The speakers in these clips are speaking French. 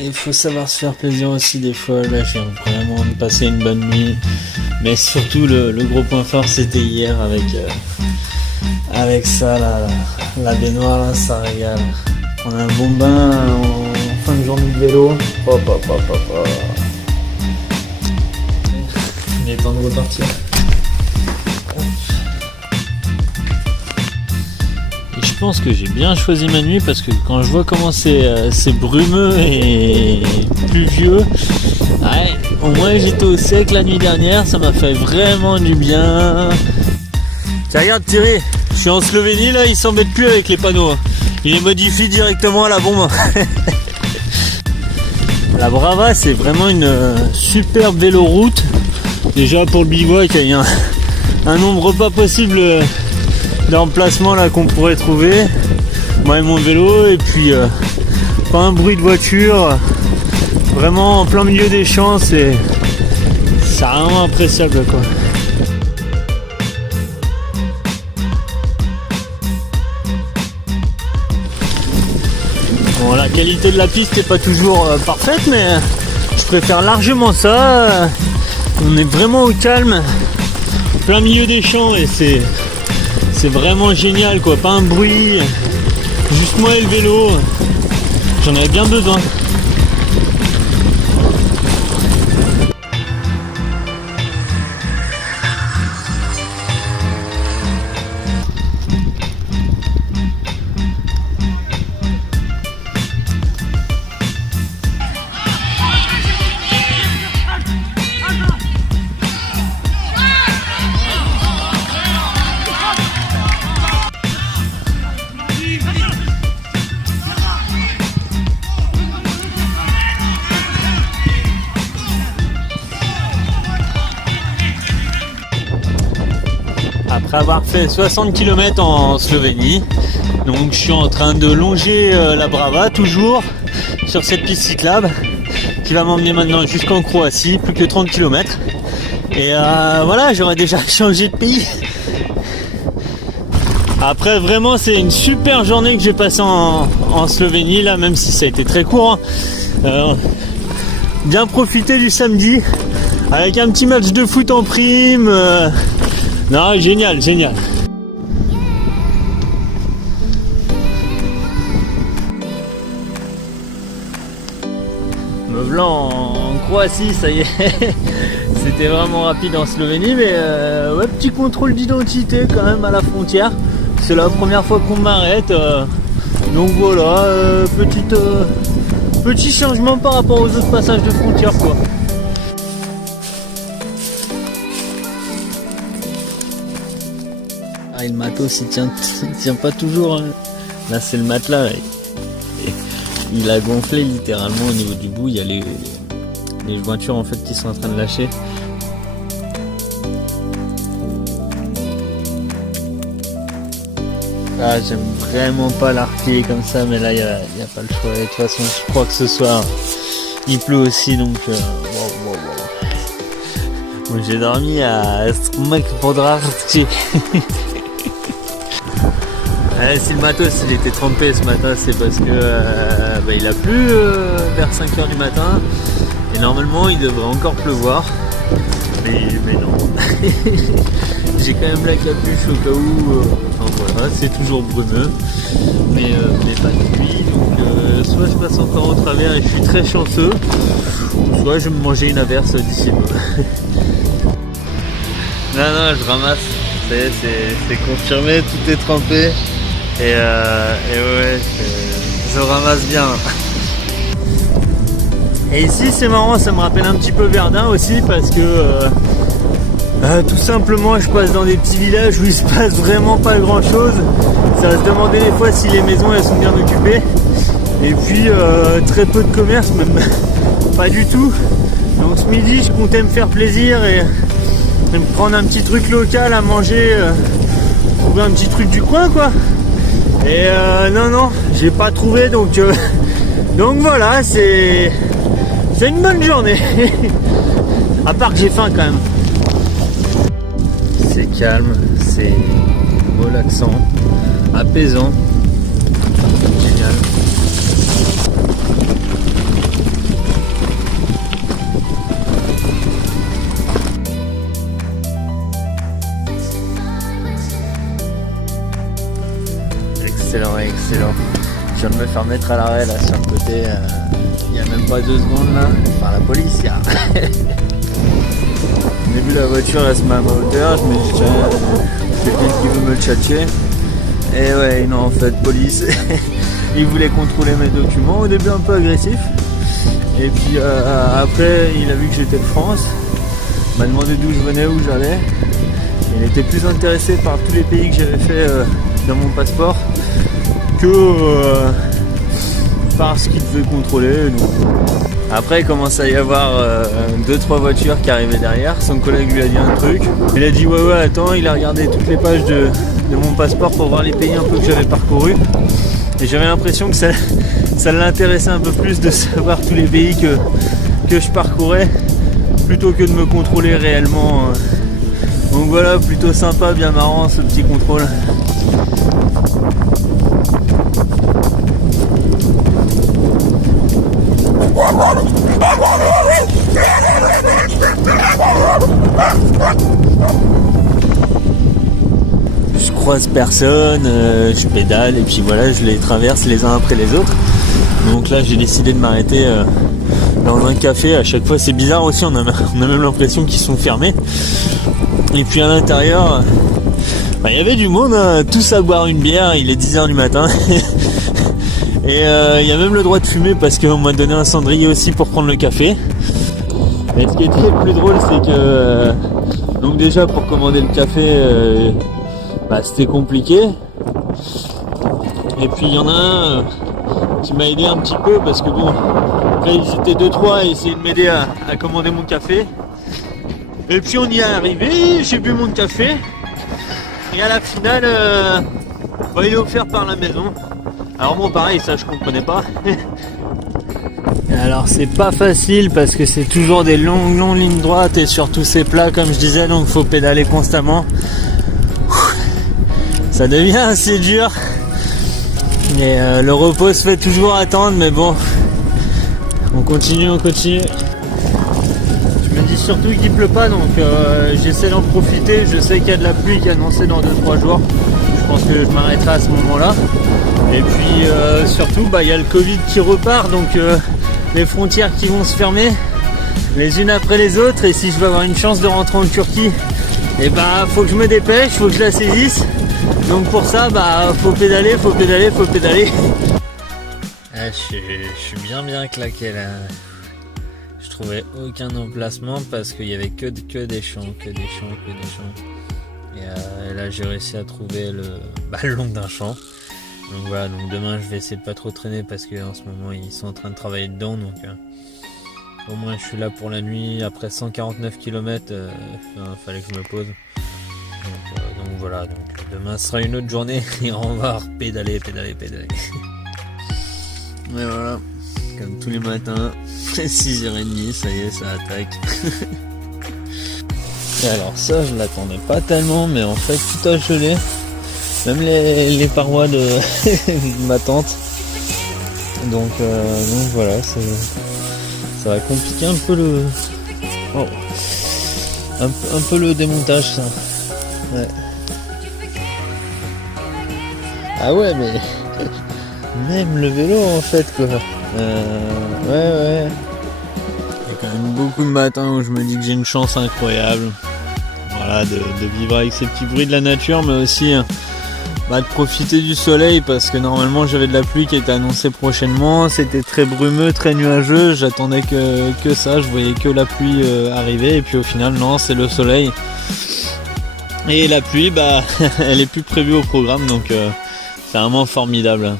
il faut savoir se faire plaisir aussi des fois. Là, j'ai vraiment passé une bonne nuit. Mais surtout, le gros point fort, c'était hier avec ça, la baignoire, là, ça régale. On a un bon bain en fin de journée de vélo. Hop, hop, hop, hop, hop. Il est temps de repartir. Et je pense que j'ai bien choisi ma nuit parce que quand je vois comment c'est brumeux et pluvieux, ouais, au moins j'étais au sec la nuit dernière, ça m'a fait vraiment du bien. Tiens, regarde Thierry, je suis en Slovénie là, il s'embête plus avec les panneaux. Il les modifie directement à la bombe. La Brava, c'est vraiment une superbe véloroute. Déjà pour le bivouac, il y a un nombre pas possible d'emplacements là qu'on pourrait trouver. Moi et mon vélo, et puis pas un bruit de voiture. Vraiment en plein milieu des champs, c'est vraiment appréciable quoi. Bon, la qualité de la piste n'est pas toujours parfaite, mais je préfère largement ça. On est vraiment au calme, plein milieu des champs, et c'est vraiment génial quoi. Pas un bruit, juste moi et le vélo. J'en avais bien besoin. Après avoir fait 60 km en Slovénie, donc je suis en train de longer la Brava toujours sur cette piste cyclable qui va m'emmener maintenant jusqu'en Croatie, plus que 30 km. Et voilà, j'aurais déjà changé de pays. Après vraiment c'est une super journée que j'ai passée en Slovénie là, même si ça a été très court. Bien profité du samedi avec un petit match de foot en prime. Non, génial, génial. Me v'là en Croatie, ça y est. C'était vraiment rapide en Slovénie, mais ouais, petit contrôle d'identité quand même à la frontière. C'est la première fois qu'on m'arrête. Donc voilà, petit changement par rapport aux autres passages de frontière quoi. Ah, le matos il tient pas toujours. Là c'est le matelas. Il a gonflé littéralement au niveau du bout. Il y a les jointures en fait qui sont en train de lâcher. Ah, j'aime vraiment pas l'arquer comme ça, mais là il y a pas le choix. Et de toute façon je crois que ce soir il pleut aussi, donc Bon, j'ai dormi à Strmek Podravski. Si le matos il était trempé ce matin, c'est parce que il a plu vers 5h du matin et normalement il devrait encore pleuvoir, mais non. J'ai quand même la capuche au cas où. Enfin voilà, c'est toujours brumeux, mais pas de pluie, donc soit je passe encore au travers et je suis très chanceux, soit je vais me manger une averse d'ici peu. Non, je ramasse, ça y est, c'est confirmé, tout est trempé. Et ouais, je ramasse bien. Et ici c'est marrant, ça me rappelle un petit peu Verdun aussi parce que tout simplement je passe dans des petits villages où il se passe vraiment pas grand chose. Ça va se demander des fois si les maisons elles sont bien occupées. Et puis très peu de commerce, même pas du tout. Donc ce midi je comptais me faire plaisir et me prendre un petit truc local à manger, trouver un petit truc du coin quoi. Et non, j'ai pas trouvé, donc voilà, c'est une bonne journée. À part que j'ai faim quand même. C'est calme, c'est relaxant, apaisant, génial. excellent. Je viens de me faire mettre à l'arrêt là sur le côté, il n'y a même pas 2 secondes là, par la police, il y a... Au début la voiture elle se met à ma hauteur, je me dis tiens, quelqu'un qui veut me le tchatcher. Et ouais, non en fait, police, il voulait contrôler mes documents, au début un peu agressif. Et puis après il a vu que j'étais de France, m'a demandé d'où je venais, où j'allais. Il était plus intéressé par tous les pays que j'avais fait dans mon passeport que par ce qu'il devait contrôler. Donc. Après il commence à y avoir 2-3 voitures qui arrivaient derrière, son collègue lui a dit un truc. Il a dit ouais attends, il a regardé toutes les pages de mon passeport pour voir les pays un peu que j'avais parcourus. Et j'avais l'impression que ça l'intéressait un peu plus de savoir tous les pays que je parcourais plutôt que de me contrôler réellement. Donc voilà, plutôt sympa, bien marrant ce petit contrôle. Je croise personne, je pédale et puis voilà, je les traverse les uns après les autres. Donc là j'ai décidé de m'arrêter dans un café. À chaque fois c'est bizarre aussi, on a même l'impression qu'ils sont fermés. Et puis à l'intérieur, il y avait du monde, tous à boire une bière, il est 10h du matin. Et il y a même le droit de fumer parce qu'on m'a donné un cendrier aussi pour prendre le café. Et ce qui était le plus drôle c'est que donc déjà pour commander le café c'était compliqué. Et puis il y en a un qui m'a aidé un petit peu parce que bon, après ils étaient 2-3 à essayer de m'aider à commander mon café. Et puis on y est arrivé, j'ai bu mon café. Et à la finale, il est offert par la maison. Alors bon pareil, ça je comprenais pas. Alors c'est pas facile parce que c'est toujours des longues lignes droites et surtout c'est plat comme je disais, donc faut pédaler constamment. Ça devient assez dur. Et le repos se fait toujours attendre, mais bon, on continue. Je me dis surtout qu'il pleut pas, donc j'essaie d'en profiter. Je sais qu'il y a de la pluie qui est annoncée dans 2-3 jours. Je pense que je m'arrêterai à ce moment-là. Et puis surtout, il y a le Covid qui repart, donc les frontières qui vont se fermer les unes après les autres. Et si je veux avoir une chance de rentrer en Turquie, faut que je me dépêche, faut que je la saisisse. Donc pour ça, faut pédaler. Je suis bien claqué là. Je trouvais aucun emplacement parce qu'il y avait que des champs. Et là j'ai réussi à trouver le long d'un champ. Donc voilà, donc demain je vais essayer de pas trop traîner parce qu'en ce moment ils sont en train de travailler dedans. Donc au moins je suis là pour la nuit. Après 149 km, fallait que je me pose. Donc voilà, donc demain sera une autre journée et on va pédaler. Mais voilà, comme tous les matins, 6h30, ça y est, ça attaque. Et alors ça, je l'attendais pas tellement, mais en fait tout a gelé. Même les parois de ma tente. Donc voilà, ça va compliquer un peu un peu le démontage, ça. Ouais. Ah ouais, mais même le vélo en fait quoi. Ouais. Il y a quand même beaucoup de matins où je me dis que j'ai une chance incroyable. Voilà, de vivre avec ces petits bruits de la nature, mais aussi de profiter du soleil parce que normalement j'avais de la pluie qui était annoncée prochainement. C'était très brumeux, très nuageux. J'attendais que ça, je voyais que la pluie arriver et puis au final non, c'est le soleil. Et la pluie, elle est plus prévue au programme, donc c'est vraiment formidable.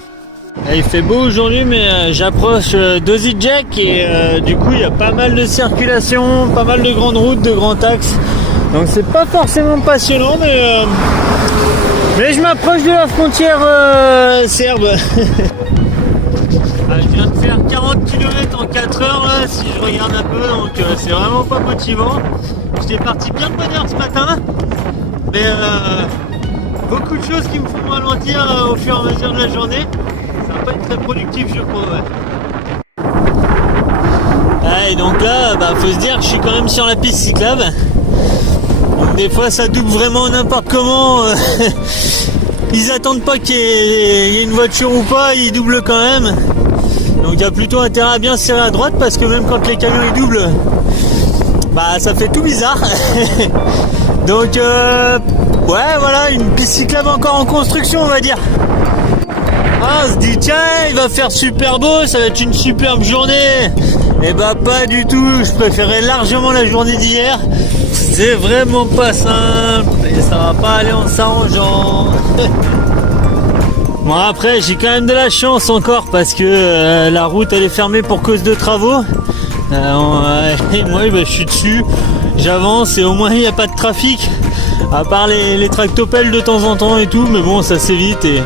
Il fait beau aujourd'hui, mais j'approche d'Osijek et du coup il y a pas mal de circulation, pas mal de grandes routes, de grands axes. Donc c'est pas forcément passionnant, mais je m'approche de la frontière serbe. Je viens de faire 40 km en 4 heures là, si je regarde un peu, donc c'est vraiment pas motivant. J'étais parti bien de bonne heure ce matin. Mais beaucoup de choses qui me font ralentir au fur et à mesure de la journée. Ça va pas être très productif, je crois. Ouais, donc là, faut se dire que je suis quand même sur la piste cyclable. Donc des fois ça double vraiment n'importe comment. ils attendent pas qu'il y ait une voiture ou pas, ils doublent quand même. Donc il y a plutôt intérêt à bien serrer à droite parce que même quand les camions ils doublent, bah ça fait tout bizarre. Donc ouais voilà, une piste cyclable encore en construction on va dire. Ah, on se dit tiens il va faire super beau, ça va être une superbe journée. Et bah pas du tout, je préférais largement la journée d'hier. C'est vraiment pas simple et ça va pas aller en s'arrangeant. Bon après j'ai quand même de la chance encore parce que la route elle est fermée pour cause de travaux. Et moi bah, je suis dessus, j'avance et au moins il n'y a pas de trafic. À part les tractopelles de temps en temps et tout, mais bon ça s'évite et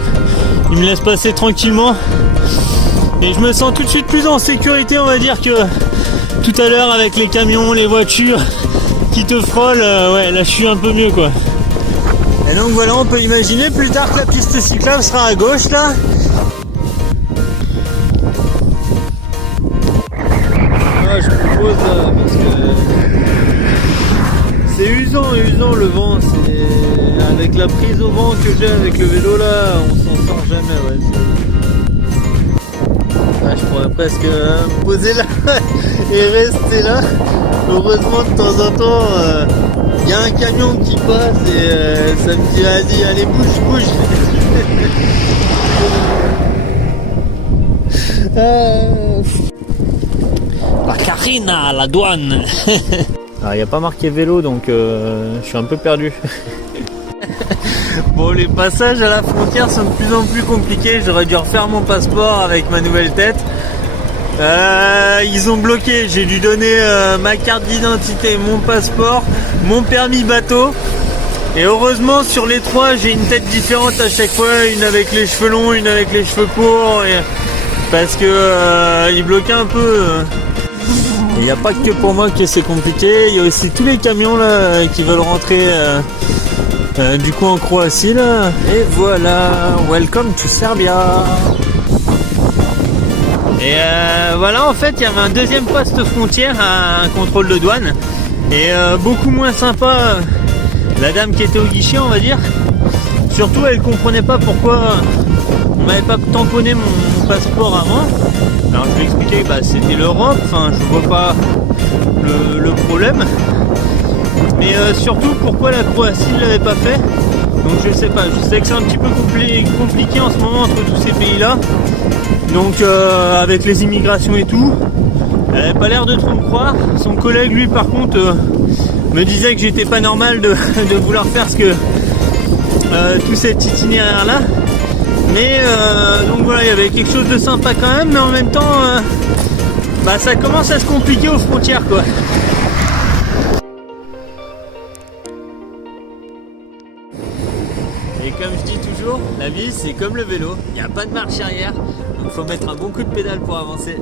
ils me laissent passer tranquillement. Et je me sens tout de suite plus en sécurité on va dire que tout à l'heure avec les camions, les voitures qui te frôlent, ouais là je suis un peu mieux quoi. Et donc voilà, on peut imaginer plus tard que la piste cyclable sera à gauche là. Ah, je propose parce que c'est usant le vent, c'est avec la prise au vent que j'ai avec le vélo là, on s'en sort jamais ouais. Ah, je pourrais presque me poser là et rester là. Heureusement de temps en temps il y a un camion qui passe et ça me dit vas-y allez bouge. La Carina, la douane. Alors il n'y a pas marqué vélo donc je suis un peu perdu. Bon les passages à la frontière sont de plus en plus compliqués, j'aurais dû refaire mon passeport avec ma nouvelle tête. Ils ont bloqué, j'ai dû donner ma carte d'identité, mon passeport, mon permis bateau. Et heureusement sur les trois j'ai une tête différente à chaque fois, une avec les cheveux longs, une avec les cheveux courts, parce que ils bloquaient un peu. Il n'y a pas que pour moi que c'est compliqué, il y a aussi tous les camions là qui veulent rentrer du coup en Croatie là. Et voilà, welcome to Serbia. Et voilà en fait il y avait un deuxième poste frontière à un contrôle de douane. Et beaucoup moins sympa la dame qui était au guichet on va dire. Surtout elle comprenait pas pourquoi on m'avait pas tamponné mon passeport avant. Alors je lui expliquais que bah, c'était l'Europe, enfin je vois pas le problème. Mais surtout pourquoi la Croatie ne l'avait pas fait. Donc je sais pas, je sais que c'est un petit peu compliqué en ce moment entre tous ces pays là. Donc avec les immigrations et tout, elle avait pas l'air de trop me croire. Son collègue lui par contre me disait que j'étais pas normal de vouloir faire ce que tout cet itinéraire là. Mais donc voilà, il y avait quelque chose de sympa quand même, mais en même temps bah, ça commence à se compliquer aux frontières quoi. Et comme je dis toujours, la vie c'est comme le vélo, il n'y a pas de marche arrière, donc faut mettre un bon coup de pédale pour avancer.